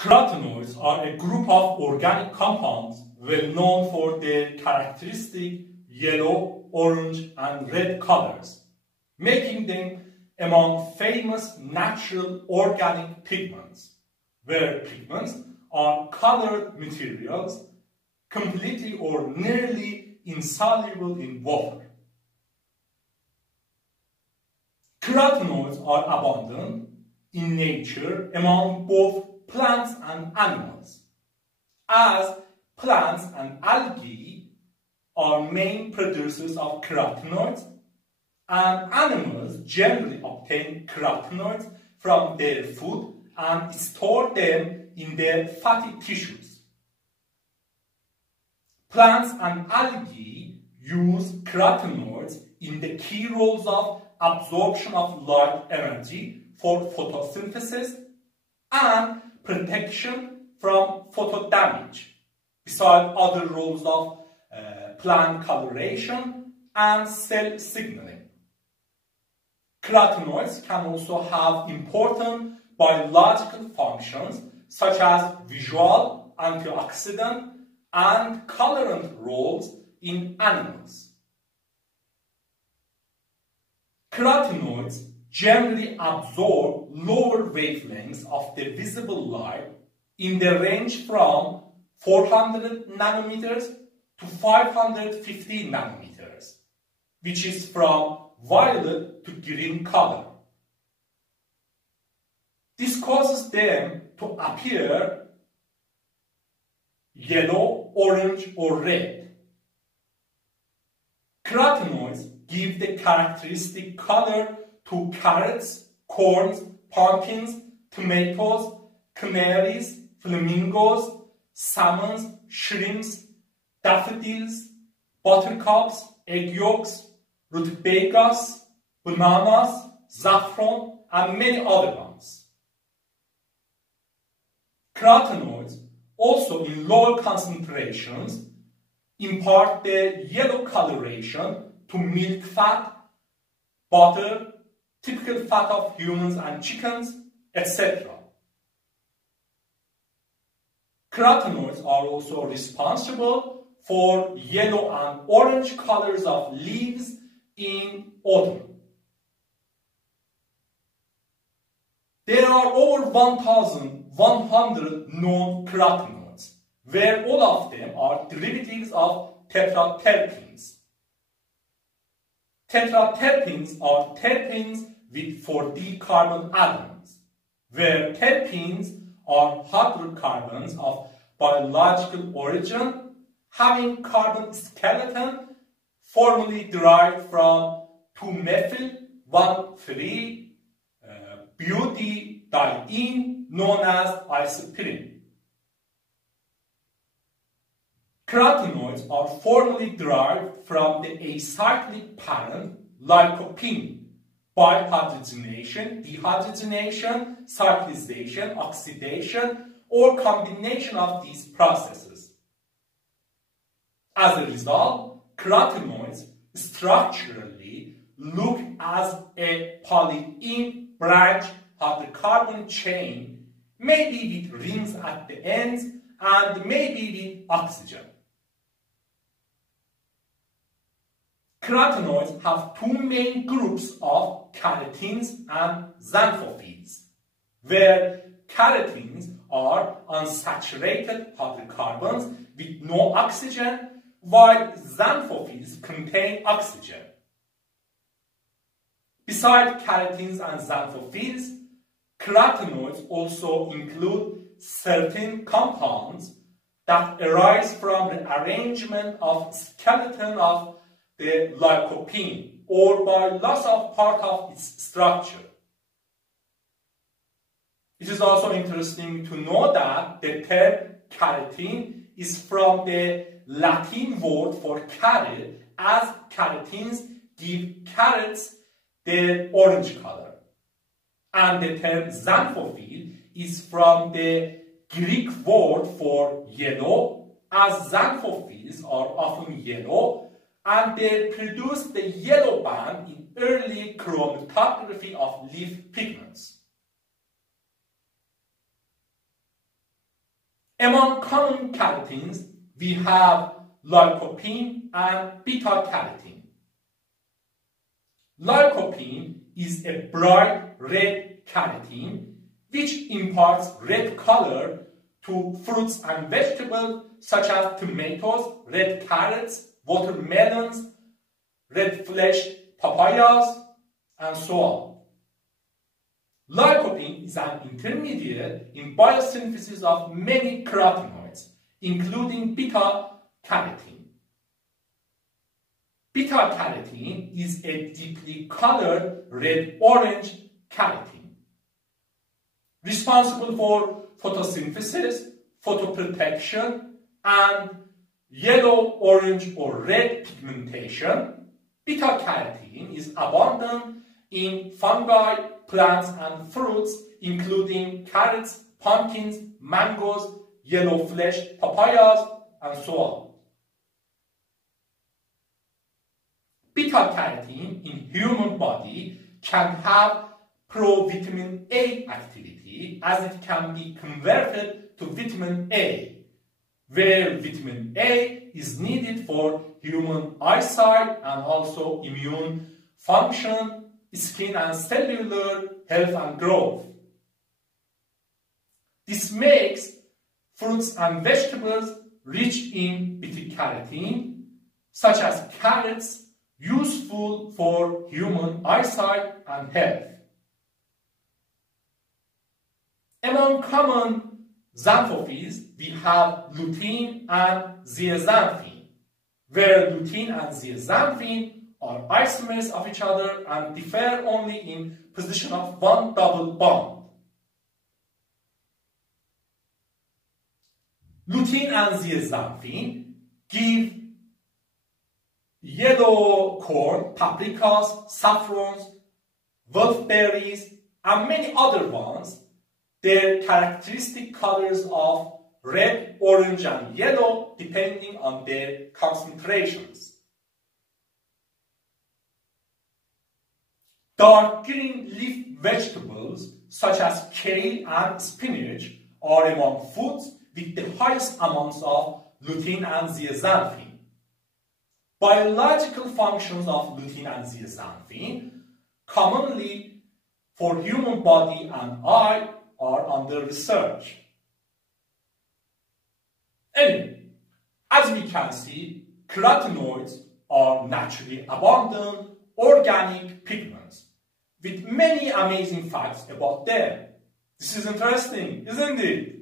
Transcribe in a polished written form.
Carotenoids are a group of organic compounds well known for their characteristic yellow, orange, and red colors, making them among famous natural organic pigments, where pigments are colored materials completely or nearly insoluble in water. Carotenoids are abundant in nature among both plants and animals, as plants and algae are main producers of carotenoids, and animals generally obtain carotenoids from their food and store them in their fatty tissues. Plants and algae use carotenoids in the key roles of absorption of light energy for photosynthesis and protection from photo damage, besides other roles of plant coloration and cell signaling. Carotenoids can also have important biological functions such as visual, antioxidant, and colorant roles in animals. Carotenoids generally absorb lower wavelengths of the visible light in the range from 400 nanometers to 550 nanometers, which is from violet to green color. This causes them to appear yellow, orange, or red. Carotenoids give the characteristic color to carrots, corns, pumpkins, tomatoes, canaries, flamingos, salmons, shrimps, daffodils, buttercups, egg yolks, rutabagas, bananas, saffron, and many other ones. Carotenoids, also in lower concentrations, impart the yellow coloration to milk fat, butter, typical fat of humans and chickens, etc. Carotenoids are also responsible for yellow and orange colors of leaves in autumn. There are over 1,100 known carotenoids, where all of them are derivatives of tetraterpenes. Tetraterpenes are terpenes with 4D carbon atoms, where terpenes are hydrocarbons of biological origin having carbon skeleton formally derived from 2-methyl-1,3-butadiene known as isoprene. Carotenoids are formally derived from the acyclic parent lycopene by hydrogenation, dehydrogenation, cyclization, oxidation, or combination of these processes. As a result, carotenoids structurally look as a polyene branch hydrocarbon chain, maybe with rings at the ends and maybe with oxygen. Carotenoids have two main groups of carotenes and xanthophytes, where carotenes are unsaturated hydrocarbons with no oxygen, while xanthophytes contain oxygen. Besides carotenes and xanthophytes, carotenoids also include certain compounds that arise from the arrangement of skeleton of the lycopene or by loss of part of its structure. It is also interesting to know that the term carotene is from the Latin word for carrot, as carotenes give carrots their orange color. And the term xanthophyte is from the Greek word for yellow, as xanthophytes are often yellow, and they produce the yellow band in early chromatography of leaf pigments. Among common carotenes, we have lycopene and beta-carotene. Lycopene is a bright red carotene which imparts red color to fruits and vegetables such as tomatoes, red carrots, watermelons, red flesh papayas, and so on. Lycopene is an intermediate in biosynthesis of many carotenoids, including beta-carotene. Beta-carotene is a deeply colored red-orange carotene, responsible for photosynthesis, photoprotection, and yellow, orange, or red pigmentation. Beta-carotene is abundant in fungi, plants, and fruits, including carrots, pumpkins, mangoes, yellow flesh papayas, and so on. Beta-carotene in human body can have pro-vitamin A activity, as it can be converted to vitamin A, where vitamin A is needed for human eyesight and also immune function, skin and cellular health and growth. This makes fruits and vegetables rich in beta-carotene, such as carrots, useful for human eyesight and health. Among common xanthophytes, we have lutein and zeaxanthin, where lutein and zeaxanthin are isomers of each other and differ only in position of one double bond. Lutein and zeaxanthin give yellow corn, paprikas, saffrons, wolfberries, and many other ones their characteristic colors of red, orange, and yellow depending on their concentrations. Dark green leaf vegetables such as kale and spinach are among foods with the highest amounts of lutein and zeaxanthin. Biological functions of lutein and zeaxanthin, commonly for human body and eye, are under research. Anyway, as we can see, carotenoids are naturally abundant organic pigments with many amazing facts about them. This is interesting, isn't it?